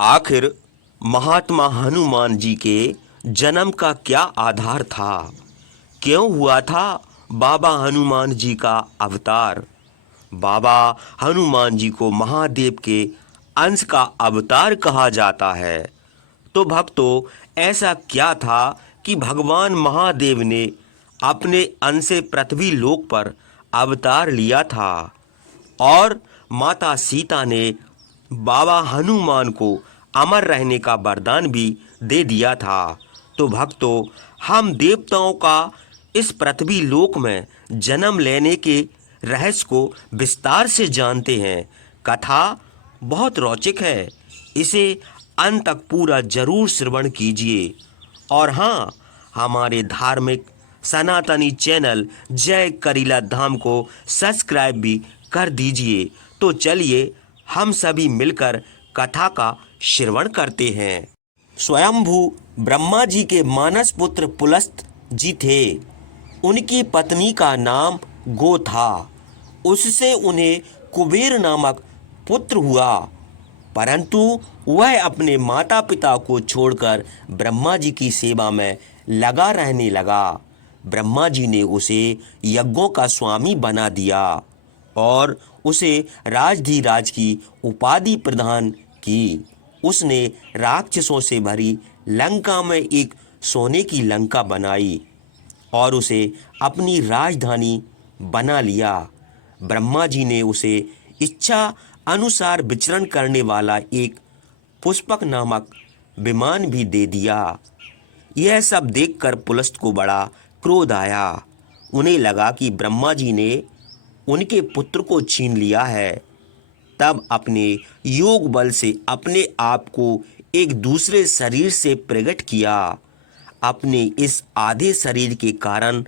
आखिर महात्मा हनुमान जी के जन्म का क्या आधार था? क्यों हुआ था बाबा हनुमान जी का अवतार? बाबा हनुमान जी को महादेव के अंश का अवतार कहा जाता है। तो भक्तों, ऐसा क्या था कि भगवान महादेव ने अपने अंश से पृथ्वी लोक पर अवतार लिया था और माता सीता ने बाबा हनुमान को अमर रहने का वरदान भी दे दिया था। तो भक्तों, हम देवताओं का इस पृथ्वी लोक में जन्म लेने के रहस्य को विस्तार से जानते हैं। कथा बहुत रोचक है, इसे अंत तक पूरा जरूर श्रवण कीजिए। और हाँ, हमारे धार्मिक सनातनी चैनल जय करीला धाम को सब्सक्राइब भी कर दीजिए। तो चलिए हम सभी मिलकर कथा का श्रवण करते हैं। स्वयंभू ब्रह्मा जी के मानस पुत्र पुलस्त जी थे। उनकी पत्नी का नाम गो था। उससे उन्हें कुबेर नामक पुत्र हुआ, परंतु वह अपने माता पिता को छोड़कर ब्रह्मा जी की सेवा में लगा रहने लगा। ब्रह्मा जी ने उसे यज्ञों का स्वामी बना दिया और उसे राजधिराज की उपाधि प्रदान की। उसने राक्षसों से भरी लंका में एक सोने की लंका बनाई और उसे अपनी राजधानी बना लिया। ब्रह्मा जी ने उसे इच्छा अनुसार विचरण करने वाला एक पुष्पक नामक विमान भी दे दिया। यह सब देखकर पुलस्त को बड़ा क्रोध आया। उन्हें लगा कि ब्रह्मा जी ने उनके पुत्र को छीन लिया है। तब अपने योग बल से अपने आप को एक दूसरे शरीर से प्रकट किया। अपने इस आधे शरीर के कारण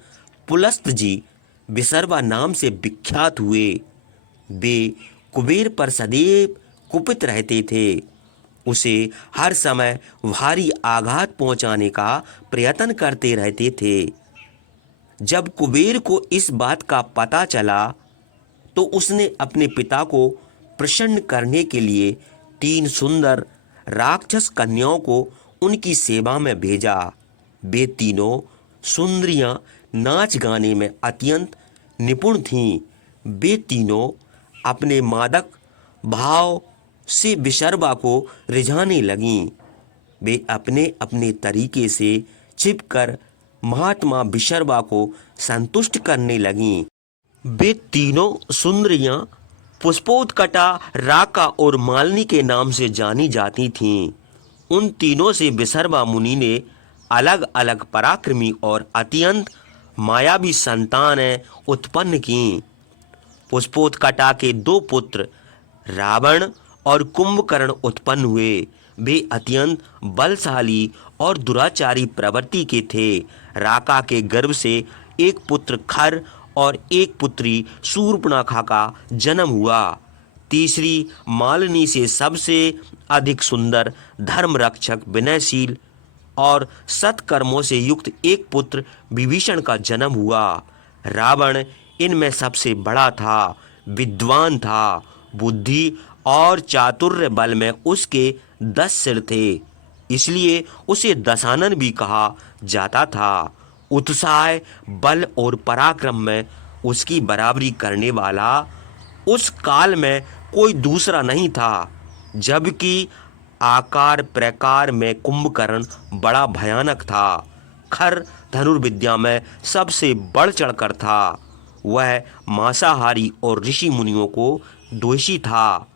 पुलस्त जी विसर्वा नाम से विख्यात हुए। वे कुबेर पर सदैव कुपित रहते थे, उसे हर समय भारी आघात पहुंचाने का प्रयत्न करते रहते थे। जब कुबेर को इस बात का पता चला तो उसने अपने पिता को प्रसन्न करने के लिए 3 सुंदर राक्षस कन्याओं को उनकी सेवा में भेजा। वे तीनों सुंदरियां नाच गाने में अत्यंत निपुण थीं। वे तीनों अपने मादक भाव से विसर्वा को रिझाने लगीं। वे अपने अपने तरीके से छिपकर महात्मा विसर्वा को संतुष्ट करने लगीं। वे तीनों सुंदरियां पुष्पोत्कटा, राका और मालिनी के नाम से जानी जाती थीं। उन तीनों से विसर्वा मुनि ने अलग अलग पराक्रमी और अत्यंत मायावी संतानें उत्पन्न की। पुष्पोत्कटा के 2 पुत्र रावण और कुंभकर्ण उत्पन्न हुए। वे अत्यंत बलशाली और दुराचारी प्रवृत्ति के थे। राका के गर्भ से एक पुत्र खर और एक पुत्री शूर्पणखा का जन्म हुआ। तीसरी मालिनी से सबसे अधिक सुंदर, धर्मरक्षक, विनयशील और सत्कर्मों से युक्त एक पुत्र विभीषण का जन्म हुआ। रावण इनमें सबसे बड़ा था, विद्वान था। बुद्धि और चातुर्य बल में उसके 10 सिर थे, इसलिए उसे दशानन भी कहा जाता था। उत्साह, बल और पराक्रम में उसकी बराबरी करने वाला उस काल में कोई दूसरा नहीं था। जबकि आकार प्रकार में कुंभकर्ण बड़ा भयानक था। खर धनुर्विद्या में सबसे बढ़ चढ़कर था। वह मांसाहारी और ऋषि मुनियों को द्वेषी था।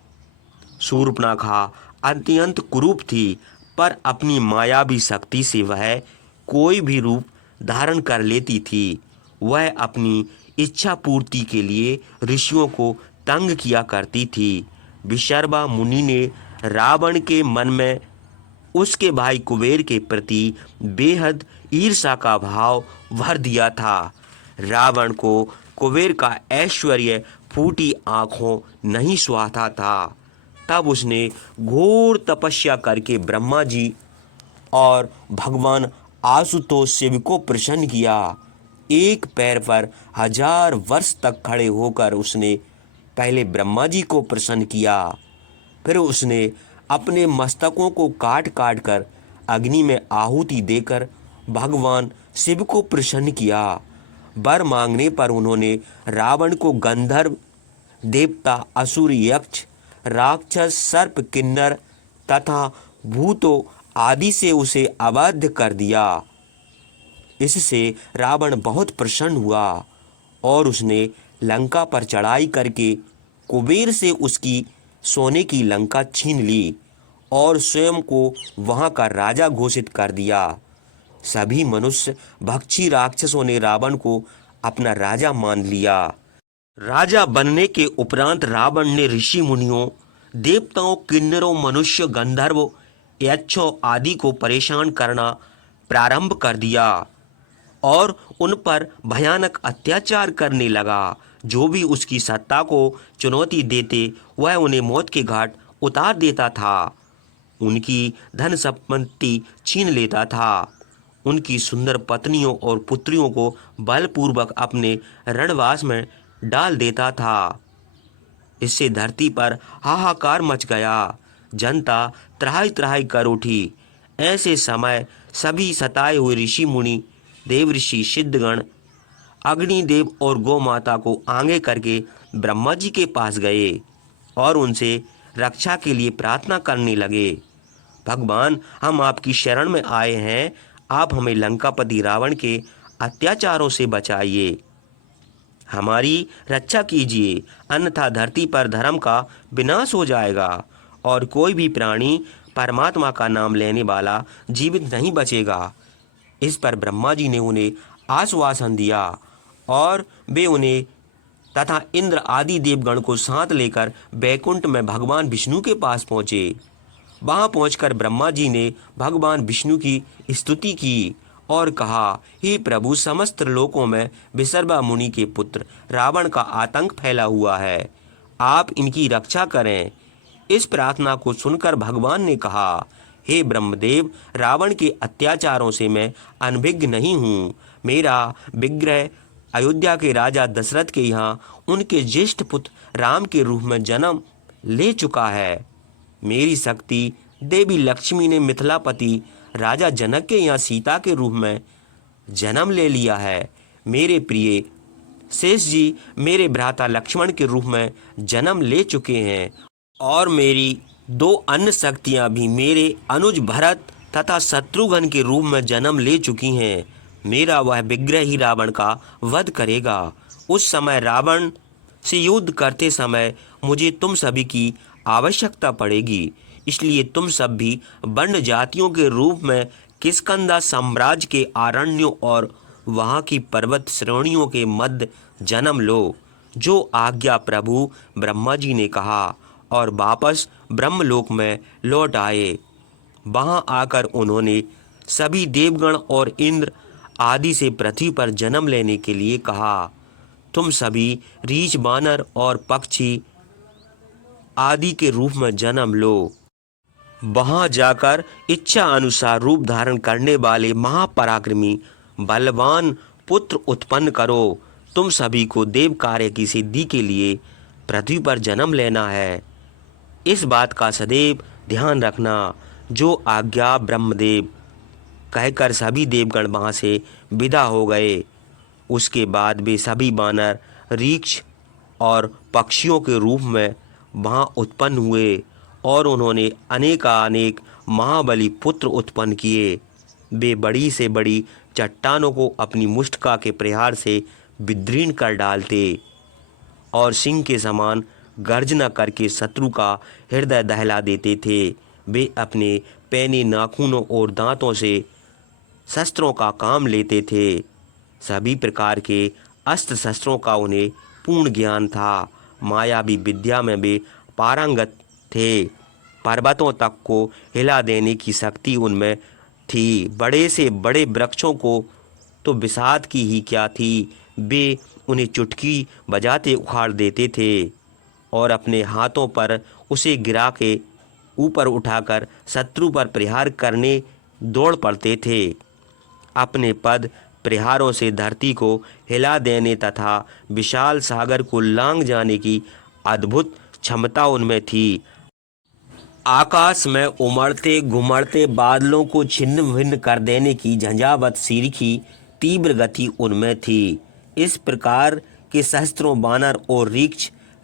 शूर्पणखा अत्यंत कुरूप थी, पर अपनी मायावी शक्ति से वह कोई भी रूप धारण कर लेती थी। वह अपनी इच्छा पूर्ति के लिए ऋषियों को तंग किया करती थी। विसर्वा मुनि ने रावण के मन में उसके भाई कुबेर के प्रति बेहद ईर्ष्या का भाव भर दिया था। रावण को कुबेर का ऐश्वर्य, फूटी आंखों नहीं सुहाता था। तब उसने घोर तपस्या करके ब्रह्मा जी और भगवान आशुतोष शिव को प्रसन्न किया। एक पैर पर 1000 वर्ष तक खड़े होकर उसने पहले ब्रह्मा जी को प्रसन्न किया, फिर उसने अपने मस्तकों को काट काट कर अग्नि में आहुति देकर भगवान शिव को प्रसन्न किया। वर मांगने पर उन्होंने रावण को गंधर्व, देवता, असुर, यक्ष, राक्षस, सर्प, किन्नर तथा भूतों आदि से उसे अवध कर दिया। इससे रावण बहुत प्रसन्न हुआ और उसने लंका पर चढ़ाई करके कुबेर से उसकी सोने की लंका छीन ली और स्वयं को वहां का राजा घोषित कर दिया। सभी मनुष्य भक्षी राक्षसों ने रावण को अपना राजा मान लिया। राजा बनने के उपरांत रावण ने ऋषि मुनियों, देवताओं, किन्नरों, मनुष्य, गंधर्वों, यक्षों आदि को परेशान करना प्रारंभ कर दिया और उन पर भयानक अत्याचार करने लगा। जो भी उसकी सत्ता को चुनौती देते वह उन्हें मौत के घाट उतार देता था। उनकी धन संपत्ति छीन लेता था। उनकी सुंदर पत्नियों और पुत्रियों को बलपूर्वक अपने रणवास में डाल देता था। इससे धरती पर हाहाकार मच गया। जनता त्राहि त्राहि कर उठी। ऐसे समय सभी सताए हुए ऋषि मुनि, देवऋषि, सिद्धगण, अग्निदेव और गौ माता को आगे करके ब्रह्मा जी के पास गए और उनसे रक्षा के लिए प्रार्थना करने लगे। भगवान, हम आपकी शरण में आए हैं। आप हमें लंकापति रावण के अत्याचारों से बचाइए, हमारी रक्षा कीजिए, अन्यथा धरती पर धर्म का विनाश हो जाएगा और कोई भी प्राणी परमात्मा का नाम लेने वाला जीवित नहीं बचेगा। इस पर ब्रह्मा जी ने उन्हें आश्वासन दिया और वे उन्हें तथा इंद्र आदि देवगण को साथ लेकर बैकुंठ में भगवान विष्णु के पास पहुँचे। वहां पहुंचकर ब्रह्मा जी ने भगवान विष्णु की स्तुति की और कहा, हे प्रभु, समस्त लोकों में विसर्वा मुनि के पुत्र रावण का आतंक फैला हुआ है, आप इनकी रक्षा करें। इस प्रार्थना को सुनकर भगवान ने कहा, हे ब्रह्मदेव, रावण के अत्याचारों से मैं अनभिज्ञ नहीं हूँ। मेरा विग्रह अयोध्या के राजा दशरथ के यहाँ उनके ज्येष्ठ पुत्र राम के रूप में जन्म ले चुका है। मेरी शक्ति देवी लक्ष्मी ने मिथिलापति राजा जनक के यहाँ सीता के रूप में जन्म ले लिया है। मेरे प्रिय शेष जी मेरे भ्राता लक्ष्मण के रूप में जन्म ले चुके हैं और मेरी दो अन्य शक्तियाँ भी मेरे अनुज भरत तथा शत्रुघ्न के रूप में जन्म ले चुकी हैं। मेरा वह विग्रह ही रावण का वध करेगा। उस समय रावण से युद्ध करते समय मुझे तुम सभी की आवश्यकता पड़ेगी, इसलिए तुम सब भी वर्ण जातियों के रूप में किष्किंधा साम्राज्य के अरण्यों और वहाँ की पर्वत श्रेणियों के मध्य जन्म लो। जो आज्ञा प्रभु ब्रह्मा जी ने कहा और वापस ब्रह्मलोक में लौट आए। वहाँ आकर उन्होंने सभी देवगण और इंद्र आदि से पृथ्वी पर जन्म लेने के लिए कहा। तुम सभी रीछ, बानर और पक्षी आदि के रूप में जन्म लो। वहां जाकर इच्छा अनुसार रूप धारण करने वाले महापराक्रमी बलवान पुत्र उत्पन्न करो। तुम सभी को देव कार्य की सिद्धि के लिए पृथ्वी पर जन्म लेना है। इस बात का सदैव ध्यान रखना। जो आज्ञा ब्रह्मदेव, कहकर सभी देवगण वहाँ से विदा हो गए। उसके बाद वे सभी बानर, रीछ और पक्षियों के रूप में वहाँ उत्पन्न हुए और उन्होंने अनेकानेक महाबली पुत्र उत्पन्न किए। वे बड़ी से बड़ी चट्टानों को अपनी मुष्टिका के प्रहार से विदीर्ण कर डालते और सिंह के समान गर्जना करके शत्रु का हृदय दहला देते थे। वे अपने पैने, नाखूनों और दांतों से शस्त्रों का काम लेते थे। सभी प्रकार के अस्त्र शस्त्रों का उन्हें पूर्ण ज्ञान था। मायावी विद्या में वे पारंगत थे। पर्वतों तक को हिला देने की शक्ति उनमें थी। बड़े से बड़े वृक्षों को तो विषाद की ही क्या थी, वे उन्हें चुटकी बजाते उखाड़ देते थे और अपने हाथों पर उसे गिरा के ऊपर उठाकर शत्रु पर प्रहार करने दौड़ पड़ते थे। अपने पद प्रहारों से धरती को हिला देने तथा विशाल सागर को लांघ जाने की अद्भुत क्षमता उनमें थी। आकाश में उमड़ते घुमड़ते बादलों को छिन्न भिन्न कर देने की झंझावत सीरीखी तीव्र गति उनमें थी। इस प्रकार के सहस्त्रों बानर और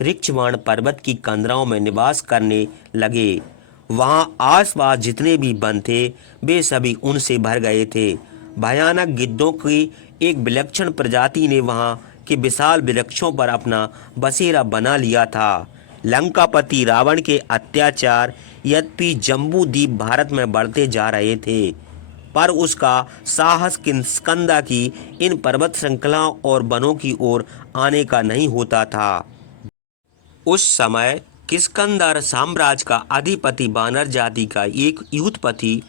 ऋक्षवाण पर्वत की कंदराओं में निवास करने लगे। वहां आसपास जितने भी वन थे वे सभी उनसे भर गए थे। भयानक गिद्धों की एक विलक्षण प्रजाति ने वहां के विशाल वृक्षों पर अपना बसेरा बना लिया था। लंकापति रावण के अत्याचार यद्यपि जम्बू द्वीप भारत में बढ़ते जा रहे थे, पर उसका साहस किष्किंधा की इन पर्वत श्रृंखलाओं और वनों की ओर आने का नहीं होता था। उस समय किष्किंधा साम्राज्य का अधिपति बानर जाति का एक यूथपति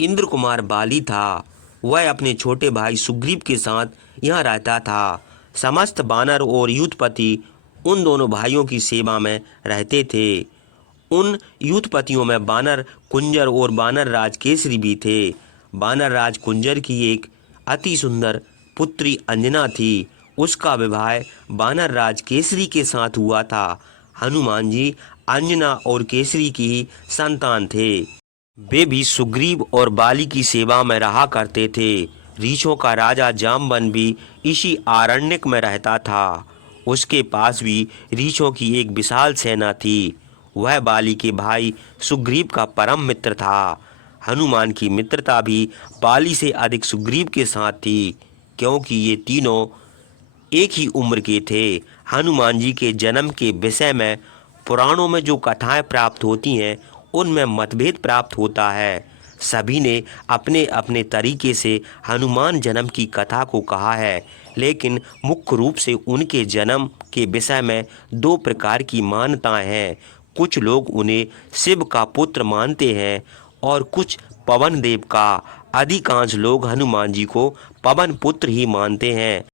इंद्र कुमार बाली था। वह अपने छोटे भाई सुग्रीव के साथ यहाँ रहता था। समस्त बानर और यूथपति उन दोनों भाइयों की सेवा में रहते थे। उन यूथपतियों में बानर कुंजर और बानर राज केसरी भी थे। बानर राज कुंजर की एक अति सुंदर पुत्री अंजना थी। उसका विवाह बानर राज केसरी के साथ हुआ था। हनुमान जी अंजना और केसरी की ही संतान थे। वे भी सुग्रीव और बाली की सेवा में रहा करते थे। ऋषियों का राजा जामवन भी इसी आरण्यक में रहता था। उसके पास भी ऋषियों की एक विशाल सेना थी। वह बाली के भाई सुग्रीव का परम मित्र था। हनुमान की मित्रता भी बाली से अधिक सुग्रीव के साथ थी, क्योंकि ये तीनों एक ही उम्र के थे। हनुमान जी के जन्म के विषय में पुराणों में जो कथाएं प्राप्त होती हैं उनमें मतभेद प्राप्त होता है। सभी ने अपने अपने तरीके से हनुमान जन्म की कथा को कहा है, लेकिन मुख्य रूप से उनके जन्म के विषय में दो प्रकार की मान्यताएं हैं। कुछ लोग उन्हें शिव का पुत्र मानते हैं और कुछ पवन देव का। अधिकांश लोग हनुमान जी को पवन पुत्र ही मानते हैं।